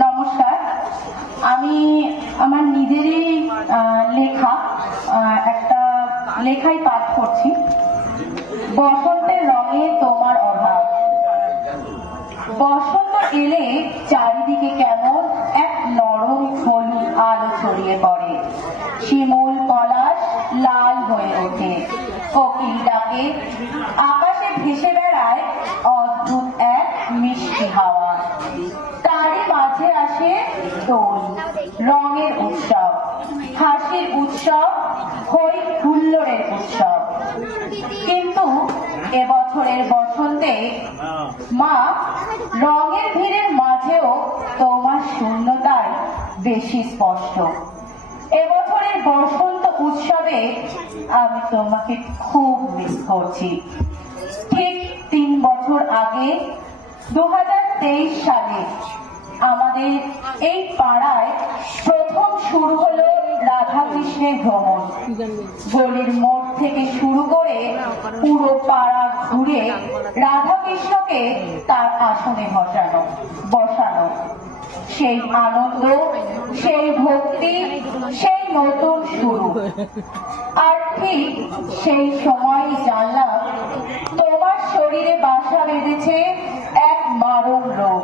নমস্কার। আমি আমার নিজেরই লেখা একটা লেখাই পাঠ করছি। বসন্তের রঙে তোমার অভাব। বসন্ত এলে চারিদিকে কেমন এক নরম হলুদ আলো ছড়িয়ে পড়ে। শিমুল পলাশ লাল হয়ে ওঠে, কোকিল ডাকে, আকাশে ভেসে বেড়ায় অদ্ভুত এক মিষ্টি হাওয়া। তারই মাঝে আসে দোল, রঙের উৎসব, হাসির উৎসব, হই হুল্লোড়ের উৎসব। কিন্তু এবছরের বসন্তে মা, রঙের ভিড়ের মাঝেও তোমার শূন্যতাই বেশি স্পষ্ট। এবছরের বসন্ত উৎসবে আমি তোমাকে খুব মিস করছি। ঠিক 3 বছর আগে 2023 সালে আমাদের এই পাড়ায় প্রথম শুরু হলো রাধাকৃষ্ণের ভ্রমণ। গলির মোড় থেকে শুরু করে পুরো পাড়া ঘুরে রাধাকৃষ্ণকে তার আসনে বসানো। সেই আনন্দ, সেই ভক্তি, সেই নতুন শুরু। আর ঠিক সেই সময় জানলাম তোমার শরীরে বাসা বেঁধেছে এক মারণ রোগ,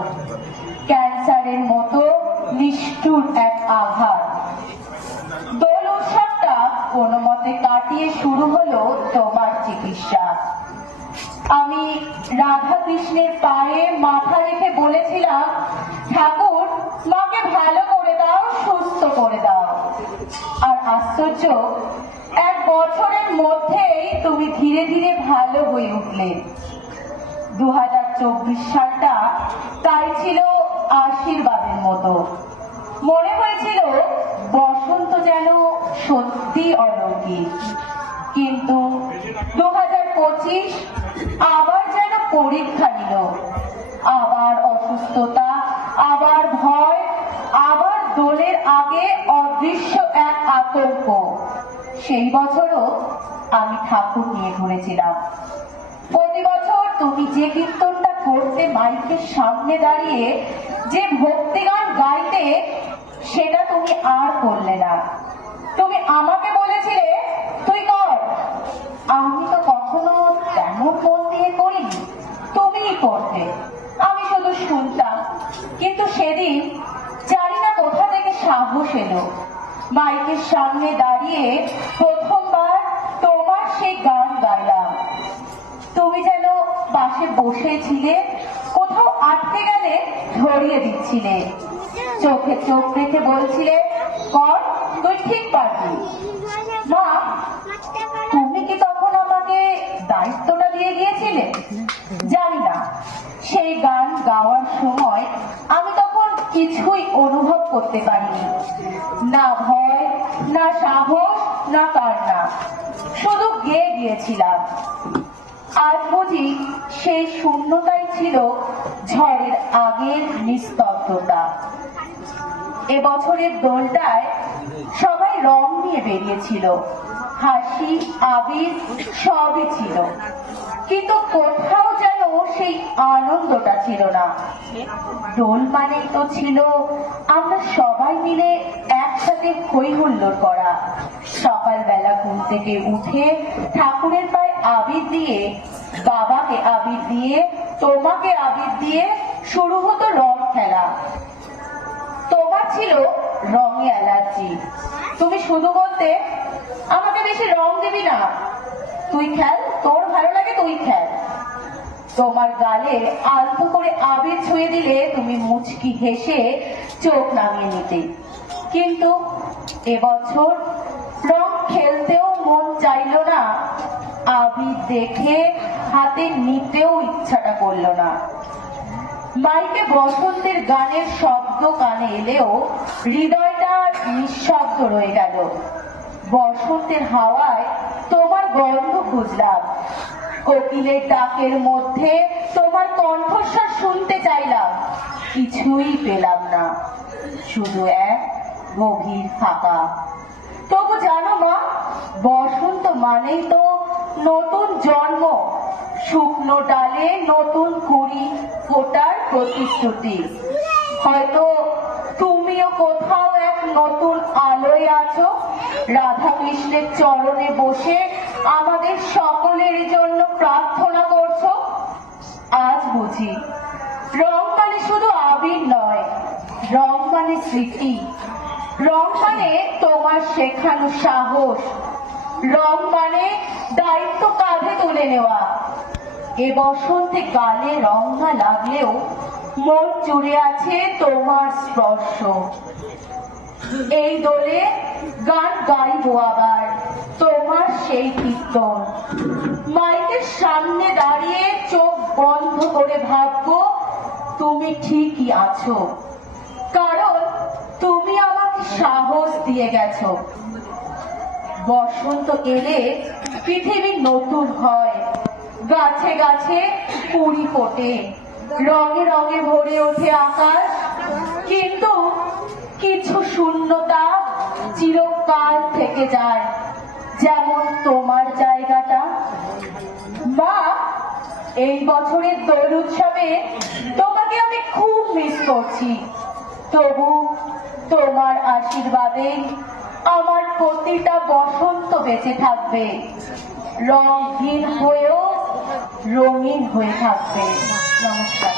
ক্যান্সারের মতো নিষ্ঠুর এক আঘাত। দোল উৎসবটা কোনো মতে কাটিয়ে শুরু হলো তোমার চিকিৎসা। আমি রাধাকৃষ্ণের পায়ে মাথা রেখে বলেছিলাম, ঠাকুর, মাকে ভালো করে দাও, সুস্থ করে দাও। আর আশ্চর্য, 1 বছরের মধ্যেই তুমি ধীরে ধীরে ভালো হয়ে উঠলে। 2024 সালটা তাই ছিল আশীর্বাদের মতো। মনে হয়েছিল বসন্ত যেন সত্যি অলৌকিক। কিন্তু 2025 আবার যেন পরীক্ষা নিল। আবার অসুস্থতা, আবার ভয়, আবার দোলের আগে অদৃশ্য এক আতঙ্ক। সেই বছরও আমি ঠাকুর নিয়ে ঘুরেছিলাম। প্রতি বছর তুমি যে কীর্তনটা করতে মাইকের সামনে দাঁড়িয়ে, যে ভক্তিগান গাইতে, সেটা তুমি আর করলে না। তুমি আমাকে বলেছিলে, তুই কর। আমি তো কখনো তেমন মন দিয়ে করিনি, তুমিই করতে। আমি শুধু শুনতাম। কিন্তু সেদিন জানি না কোথা থেকে সাহস এলো, মাইকের সামনে দাঁড়িয়ে প্রথমবার তোমার সেই গান গাইলাম। তুমি যেন পাশে বসেছিলে, কোথাও আটকে গেলে ধরিয়ে দিচ্ছিলে, চোখে চোখ রেখে বলছিলে, কর, তুই ঠিক পারবি। মা, তুমি কি তখন আমাকে দায়িত্বটা দিয়ে গিয়েছিলে? জানি না, সেই গান গাওয়ার সময় আমি তখন কিছুই অনুভব করতে পারিনি। না ভয়, না সাহস, না কান্না, শুধু গেয়ে গিয়েছিলাম। আজ বুঝি সেই শূন্যতাই ছিল ঝড়ের আগের নিস্তব্ধতা। এবছরের দোলটায় সবাই রং নিয়ে বেরিয়েছিল, হাসি আবির সবই ছিল, কিন্তু কোথাও যেন সেই আনন্দটা ছিল না। দোল মানেই তো ছিল আমরা সবাই মিলে একসাথে হই হুল্লোড় করা। সকালবেলা ঘুম থেকে উঠে ঠাকুরের পায়ে আবির দিয়ে, বাবাকে আবির দিয়ে, তোমাকে আবির দিয়ে শুরু হতো রং খেলা। তোমার ছিল রঙে অ্যালার্জি। তুমি শুধু বলতে, আমাকে বেশি রং দিবি না, তুই খেল, তোর ভালো লাগে তুই খেল। তোমার গালে আলতো করে আবির ছুঁয়ে দিলে তুমি মুচকি হেসে চোখ নামিয়ে নিতে। কিন্তু এবছর রং খেলতেও মন চাইল না, আবির দেখে হাতে নিতেও ইচ্ছাটা করলো না। মাইকে বসন্তের গানের শব্দ কানে এলেও হৃদয়টা নিঃশব্দ রয়ে গেল। বসন্তের হাওয়ায় তোমার গন্ধ খুঁজলাম, কোকিলের ডাকের মধ্যে তোমার কণ্ঠস্বর শুনতে চাইলাম, কিছুই পেলাম না, শুধু এক গভীর ফাঁকা। তবু জানো মা, বসন্ত মানেই তো নতুন জন্ম, শুকনো ডালে নতুন কুড়ি ফোটার প্রতিশ্রুতি। হয়তো তুমিও কোথাও এক নতুন আলোয় আছো, রাধা কৃষ্ণের চরণে বসে আমাদের সকলের জন্য প্রার্থনা করছো। আজ বুঝি রং মানে শুধু আবির নয়, রং মানে স্মৃতি, রং মানে তোমার শেখানো সাহস, রং মানে দায়িত্ব কাঁধে তুলে নেওয়া। এ বসন্তে গালে রং না লাগলেও মন জুড়ে আছে তোমার স্পর্শ। এই দোলে গান গাইবো আবার তোমার সেই কীর্তন, মাইকের সামনে দাঁড়িয়ে চোখ বন্ধ করে ভাববো তুমি ঠিকই আছো, কারণ তুমি আমাকে সাহস দিয়ে গেছো। বসন্ত এলে পৃথিবী নতুন হয়, গাছে গাছে কুড়ি ফোটে, রঙে রঙে ভরে ওঠে আকাশ, কিন্তু কিছু শূন্যতা চিরকাল থেকে যায়, যেমন তোমার জায়গাটা। মা, এই বছরের দোল উৎসবে তোমাকে আমি খুব মিস করছি, তবু তোমার আশীর্বাদে আমার প্রতিটা বসন্ত বেঁচে থাকবে, রঙহীন হয়েও রঙিন হয়ে থাকবে। নমস্কার।